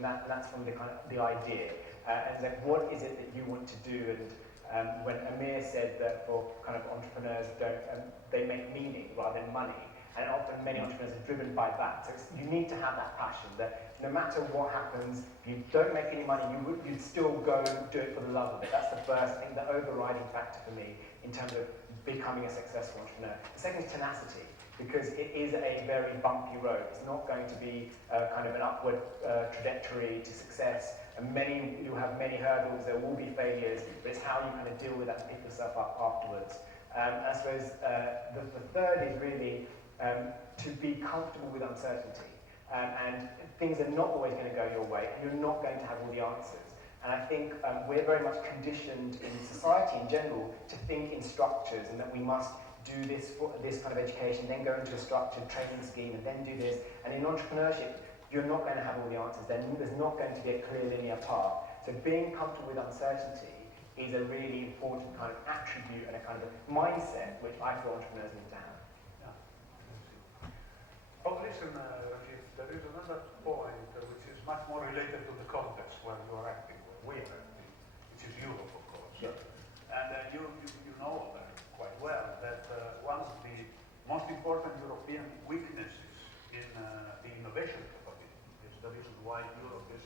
That's from the kind of the idea. And then what is it that you want to do? And when Amir said that for kind of entrepreneurs, they make meaning rather than money. And often many entrepreneurs are driven by that. So you need to have that passion that no matter what happens, if you don't make any money, you'd still go and do it for the love of it. That's the first thing, the overriding factor for me in terms of becoming a successful entrepreneur. The second is tenacity, because it is a very bumpy road. It's not going to be kind of an upward trajectory to success. And you'll have many hurdles, there will be failures, but it's how you kind of deal with that and pick yourself up afterwards. I suppose the third is really to be comfortable with uncertainty. And things are not always going to go your way, and you're not going to have all the answers. And I think we're very much conditioned in society in general to think in structures, and that we must do this kind of education, then go into a structured training scheme, and then do this. And in entrepreneurship, you're not going to have all the answers. There's not going to be a clear linear path. So being comfortable with uncertainty is a really important kind of attribute and a kind of mindset which I feel entrepreneurs need to have. Oh, listen, Rajeeb, there is another point which is much more related to the context where you are acting, where we are acting, which is Europe, of course. Sure. And you know quite well that one of the most important European weaknesses in the innovation capability is the reason why Europe is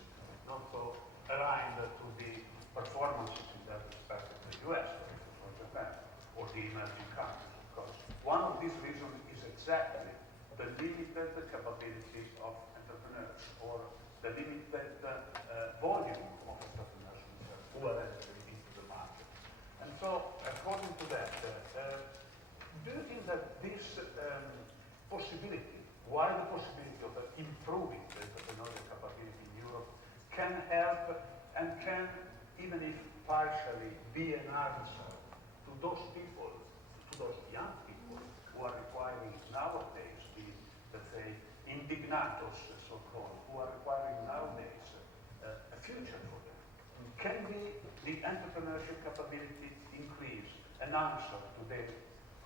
not so aligned to the performances in that respect of the US, or Japan, or the emerging countries. Because one of these reasons is exactly the limited capabilities of entrepreneurs, or the limited volume of entrepreneurs who are entering into the market. And so, according to that, do you think that this possibility, why the possibility of improving the entrepreneurial capability in Europe can help and can, even if partially, be an answer to those people, to those young people who are requiring nowadays let's say, indignatos, so-called, who are requiring nowadays a future for them? Can the entrepreneurship capability increase an answer to their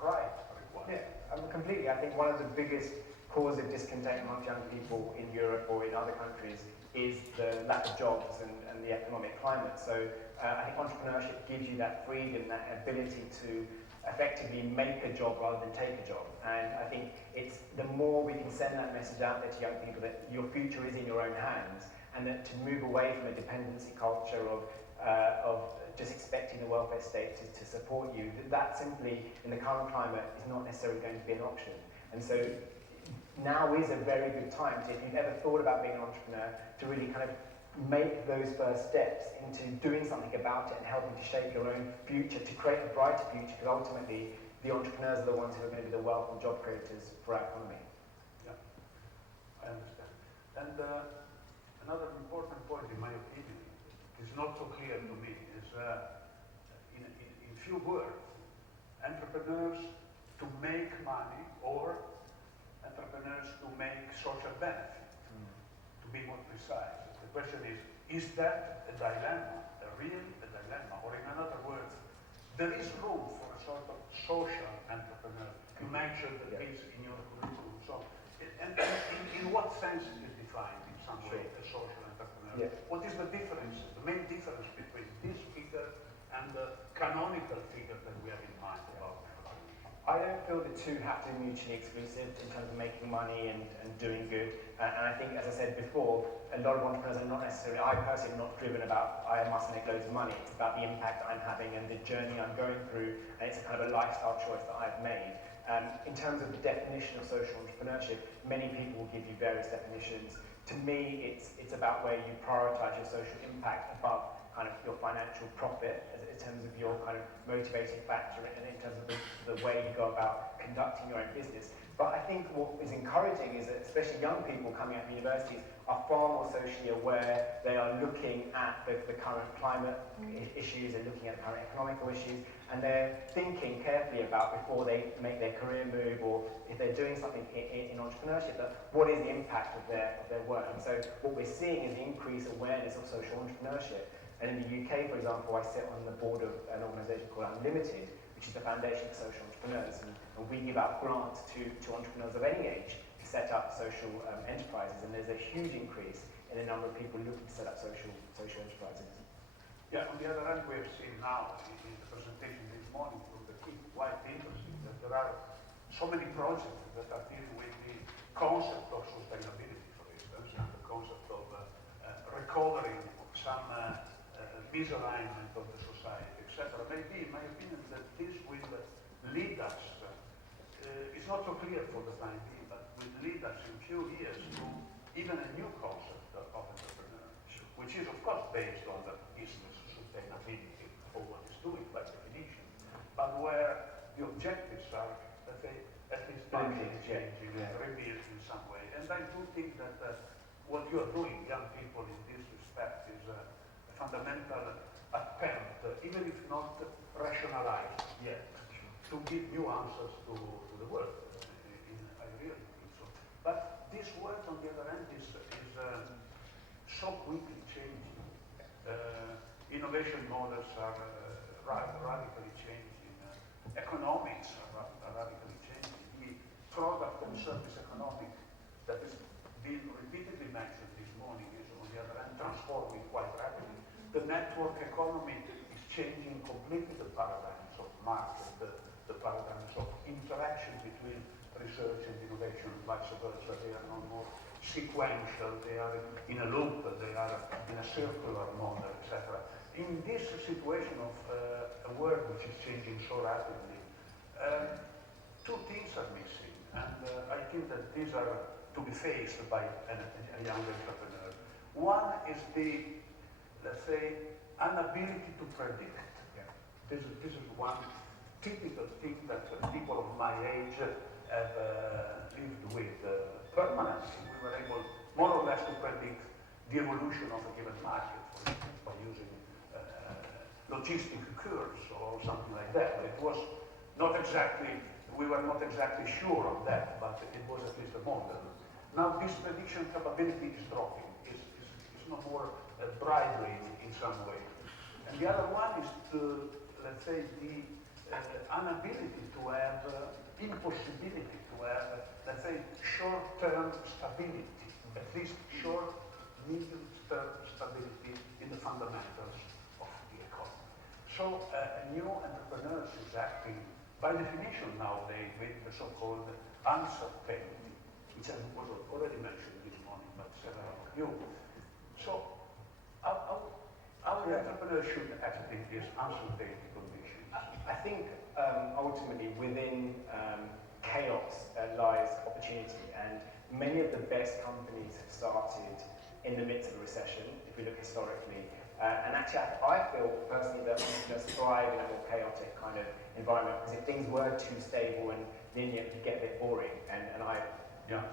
right requirements? Yeah, completely. I think one of the biggest causes of discontent among young people in Europe or in other countries is the lack of jobs and the economic climate. So I think entrepreneurship gives you that freedom, that ability to effectively make a job rather than take a job. And I think it's the more we can send that message out there to young people that your future is in your own hands, and that to move away from a dependency culture of just expecting the welfare state to support you, that simply in the current climate is not necessarily going to be an option. And so now is a very good time to, if you've ever thought about being an entrepreneur, to really kind of make those first steps into doing something about it and helping to shape your own future, to create a brighter future, because ultimately the entrepreneurs are the ones who are going to be the wealth and job creators for our economy. Yeah, I understand. And another important point, in my opinion, is not so clear to me, is in few words, entrepreneurs to make money or entrepreneurs to make social benefit, to be more precise. The question is that a dilemma, a real dilemma? Or in other words, there is room for a sort of social entrepreneur. You mentioned this in your curriculum. So, and in what sense is it defined in some way, a social entrepreneur? Yeah. What is the difference, the main difference between this figure and the canonical figure that we have in mind about entrepreneurship? I don't feel the two have to be mutually exclusive in terms of making money and doing good. And I think, as I said before, a lot of entrepreneurs are not necessarily, I personally am not driven about, I must make loads of money. It's about the impact I'm having and the journey I'm going through, and it's a kind of a lifestyle choice that I've made. In terms of the definition of social entrepreneurship, many people will give you various definitions. To me, it's about where you prioritize your social impact above kind of your financial profit in terms of your kind of motivating factor and in terms of the way you go about conducting your own business. But I think what is encouraging is that especially young people coming out of universities are far more socially aware. They are looking at the current climate issues, they're looking at the current economical issues, and they're thinking carefully about before they make their career move, or if they're doing something in entrepreneurship, that what is the impact of their work. And so what we're seeing is the increased awareness of social entrepreneurship. And in the UK, for example, I sit on the board of an organisation called Unlimited, which is the foundation for social entrepreneurs, and we give out grants to entrepreneurs of any age to set up social enterprises, and there's a huge increase in a number of people looking to set up social enterprises. Yeah, on the other hand, we have seen now in the presentation this morning from the team, quite interesting, that there are so many projects that are dealing with the concept of sustainability, for instance, and the concept of recovering of some misalignment of the society, etc. Maybe, in my opinion, that this will lead us, it's not so clear for the time being, but will lead us in few years to even a new concept of entrepreneurship, which is, of course, based on the business sustainability for what it's doing by definition, but where the objectives are, let's say, at least partially changing and revealed in some way. And I do think that what you are doing, young people, in this respect is a fundamental attempt, even if not rationalized yet, to give new answers to the world. I really think so. But this world, on the other hand, is so quickly changing. Innovation models are radically changing. Economics are radically changing. The product and service economic that has been repeatedly mentioned this morning is, on the other hand, transforming quite rapidly. The network economy is changing completely the paradigms of market, the paradigms of interaction between research and innovation, vice versa. They are no more sequential, they are in a loop, they are in a circular model, etc. In this situation of a world which is changing so rapidly, two things are missing, and I think that these are to be faced by a young entrepreneur. One is the, let's say, inability to predict. Yeah. This is one typical thing that people of my age have lived with permanently. We were able, more or less, to predict the evolution of a given market, for instance, by using logistic curves or something like that. It was not exactly, we were not exactly sure of that, but it was at least a model. Now this prediction capability is dropping. It's no more bribery in some way. And the other one is the, let's say, the inability to have, impossibility to have, let's say, short-term stability, at least short, medium-term stability in the fundamentals of the economy. So new entrepreneurs is acting, by definition nowadays, with the so-called uncertainty, which was already mentioned this morning by several of you. So our entrepreneurs should act in these uncertainty conditions. I think ultimately within chaos lies opportunity, and many of the best companies have started in the midst of a recession, if we look historically. And actually, I feel personally that entrepreneurs thrive in a more chaotic kind of environment, because if things were too stable and linear, it could get a bit boring. And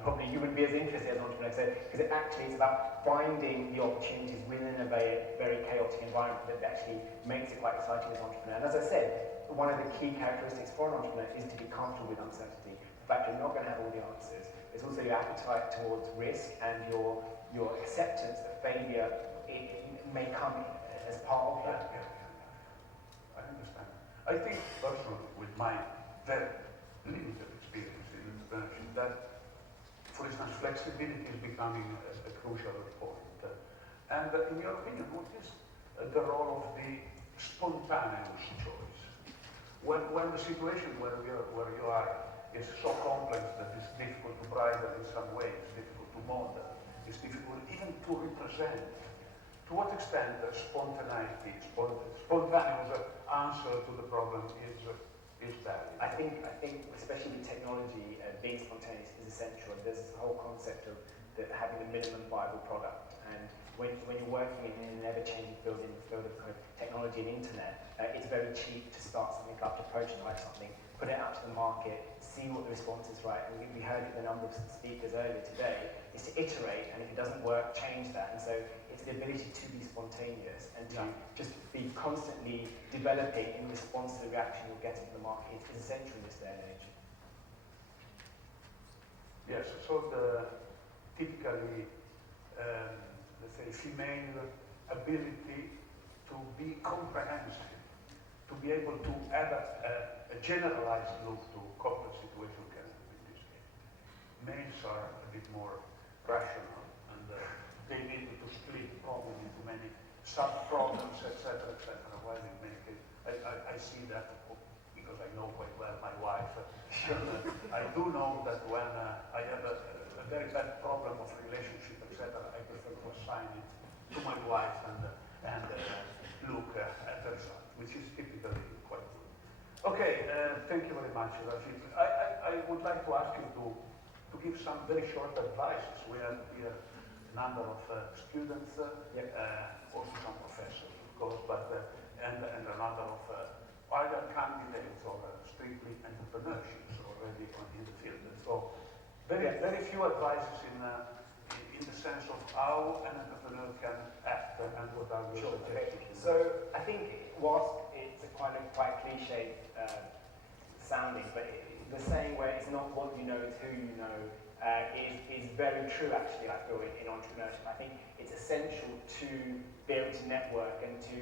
probably you wouldn't be as interested as an entrepreneur said, because it actually is about finding the opportunities within a very chaotic environment that actually makes it quite exciting as an entrepreneur. And as I said, one of the key characteristics for an entrepreneur is to be comfortable with uncertainty. The fact you're not going to have all the answers. It's also your appetite towards risk and your acceptance that failure may come as part of that. I understand. I think personally, with my very limited experience in entrepreneurship, that, for instance, flexibility is becoming a crucial point. And in your opinion, what is the role of the spontaneous choice? When the situation where you are is so complex that it's difficult to bridle in some way, it's difficult to model, it's difficult even to represent. To what extent spontaneity, spontaneous answer to the problem is valid? I think especially with technology, being spontaneous is essential. There's this whole concept of having a minimum viable product. And when you're working in an ever-changing field, in the field of kind of technology and internet, it's very cheap to start something up, to prototype something, put it out to the market, see what the response is, right? And we heard it in a number of speakers earlier today, is to iterate, and if it doesn't work, change that. And so it's the ability to be spontaneous and to just be constantly developing in response to the reaction you're getting from the market is essential in this day and age. Yes, so the typically, let's say, female ability to be comprehensive, to be able to have a generalized look to complex situation can in this case. Males are a bit more rational and they need to split the problem into many sub-problems, etc., etc. While in many cases, I see that because I know quite well my wife. I do know that when I have a very bad problem of relationship, etc., I prefer to assign it to my wife and look at the result, which is typically quite good. Okay, thank you very much, Rajeeb. I would like to ask you to give some very short advices. We have here a number of students, also some professors, of course, but and a number of either candidates or strictly entrepreneurships already in the field. So very few advices in the sense of how an entrepreneur can act and what are your suggestions. So I think whilst it's a kind of quite cliche sounding, but the saying where it's not what you know, it's who you know is very true actually, I feel, in entrepreneurship. I think it's essential to be able to network and to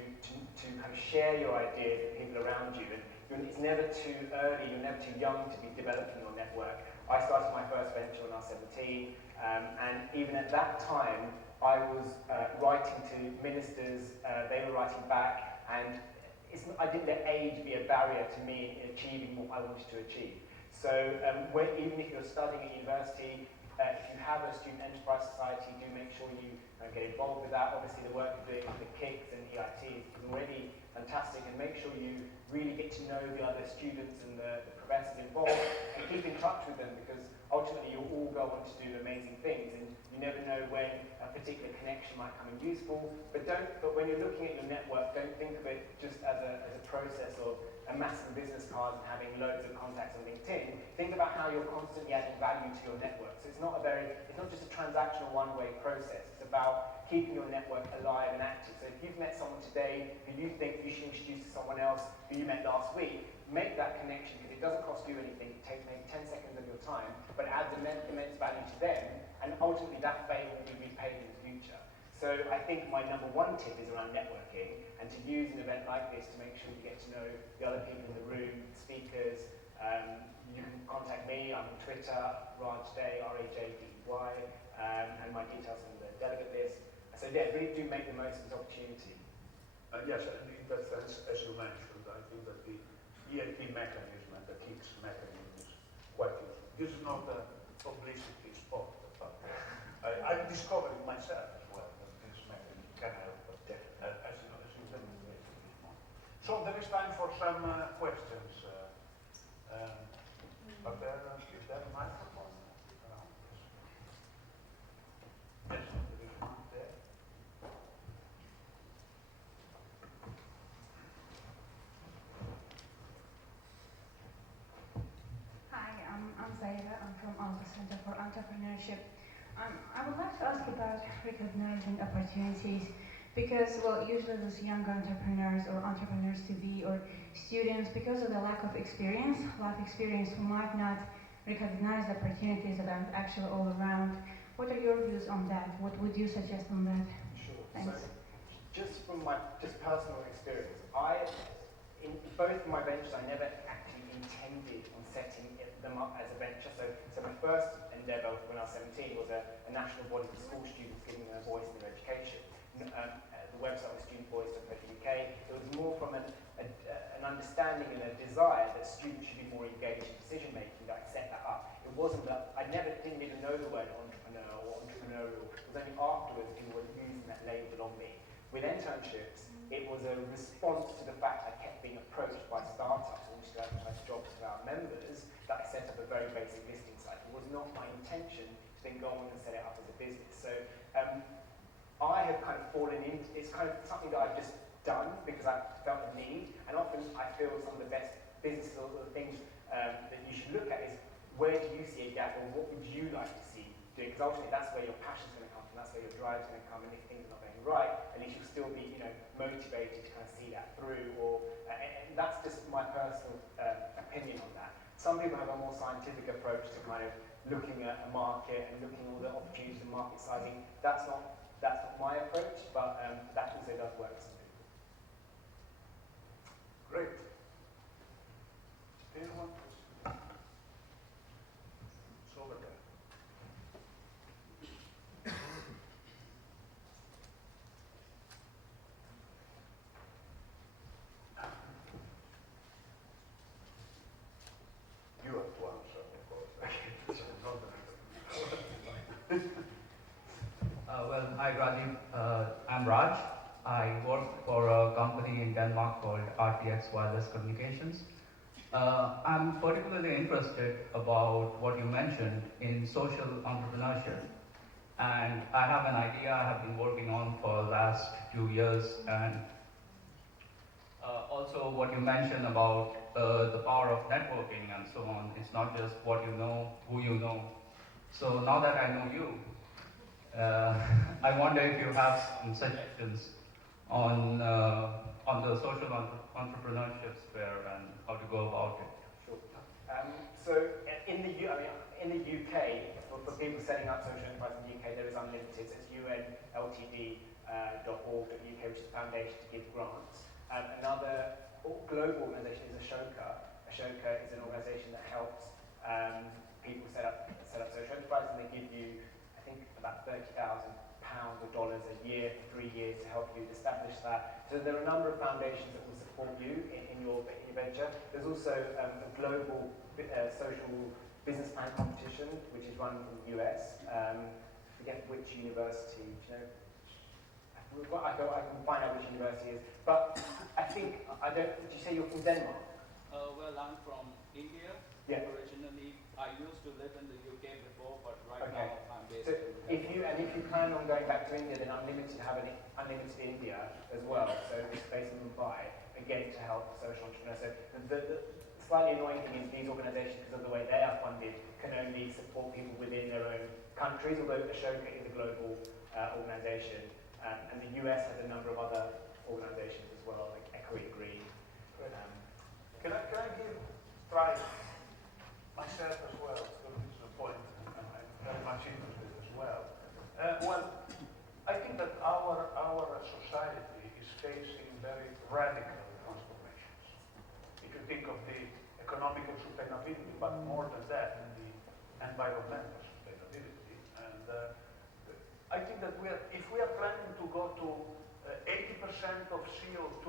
kind of share your ideas with people around you. And it's never too early, you're never too young to be developing your network. I started my first venture when I was 17, and even at that time, I was writing to ministers, they were writing back, and I didn't let age be a barrier to me in achieving what I wanted to achieve. So even if you're studying at university, if you have a student enterprise society, do make sure you get involved with that. Obviously the work you're doing with the KICs and EIT is already fantastic, and make sure you really get to know the other students and the professors involved, and keep in touch with them, because ultimately you'll all go on to do amazing things, and you never know when a particular connection might come in useful. But when you're looking at your network, don't think of it just as a process of amassing business cards and having loads of contacts on LinkedIn. Think about how you're constantly adding value to your network. So it's not just a transactional one-way process. It's about keeping your network alive and active. So if you've met someone today who you think you should introduce to someone else who you met last week, make that connection, because it doesn't cost you anything. It takes maybe 10 seconds of your time, but it adds immense value to them, and ultimately that favor will be repaid in the future. So I think my number one tip is around networking, and to use an event like this to make sure you get to know the other people in the room, speakers. You can contact me, I'm on Twitter, Raj Dey, R-A-J-D-Y, and my details on the delegate list. So yeah, really do make the most of this opportunity. Yes, and in that sense, as you mentioned, I think that the EIT mechanism and the KICS mechanism is quite useful. This is not a publicity spot, but I've discovered it myself as well, that this mechanism can help, but as you demonstrated this morning. So there is time for some questions. But is there a microphone around this? Yes, there is one there. Hi, I'm Zaira. I'm from the Center for Entrepreneurship. I would like to ask about recognizing opportunities, because, well, usually those younger entrepreneurs or entrepreneurs to be or students, because of the lack of experience, life experience, who might not recognize the opportunities that are actually all around. What are your views on that? What would you suggest on that? Sure. Thanks. So, just from my personal experience, in both of my ventures, I never actually intended on setting them up as a venture. So my first endeavour when I was 17 was a national body for school students, giving them a voice in their education. The website was studentvoice.co.uk. It was more from an understanding and a desire that students should be more engaged in decision making that I set that up. It wasn't that didn't even know the word entrepreneur or entrepreneurial. It was only afterwards people were using that label on me. With internships, it was a response to the fact I kept being approached by startups who wanted to advertise jobs to our members, that I set up a very basic listing site. It was not my intention to then go on and set it up as a business. So I have kind of fallen into, it's kind of something that I've just done because I felt the need, and often I feel some of the best businesses or the things that you should look at is, where do you see a gap, or what would you like to see doing? Because ultimately that's where your passion's going to come from, that's where your drive's going to come, and if things are not going right, at least you'll still be, motivated to kind of see that through, and that's just my personal opinion on that. Some people have a more scientific approach to kind of looking at a market and looking at all the opportunities and market sizing. That's not my approach, but that also does work for some people. Great. Anyone? It's over there. I'm Raj. I work for a company in Denmark called RTX Wireless Communications. I'm particularly interested about what you mentioned in social entrepreneurship. And I have an idea I have been working on for the last few years. And also what you mentioned about the power of networking and so on. It's not just what you know, who you know. So now that I know you, I wonder if you have some suggestions on the social entrepreneurship sphere and how to go about it. Sure. So in the in the UK, for people setting up social enterprise in the UK, there is Unlimited. So it's unltd.org.uk, which is a foundation to give grants. Another global organisation is Ashoka. Ashoka is an organisation that helps people set up social enterprises, and they give you, I think, about £30,000 or dollars a year for 3 years to help you establish that. So there are a number of foundations that will support you in your venture. There's also a global social business plan competition, which is run in the US. I forget which university, do you know? I can find out which university it is. But I think, did you say you're from Denmark? Well, I'm from India. Yeah. Originally, I used to live in the UK before, but right Okay. now I'm based So in if you plan on going back to India, then Unlimited have an Unlimited India as well. So it's based in Mumbai, again to help social entrepreneurs. So the slightly annoying thing is these organisations, because of the way they are funded, can only support people within their own countries, although Ashoka is a global organisation. And the US has a number of other organisations as well, like Equity Green. Can I try myself as well? Because this is a point I'm very much interested as well. Well, I think that our society is facing very radical transformations. If you think of the economical sustainability, but more than that, the environmental sustainability. And I think that if we are planning to go to 80% of CO2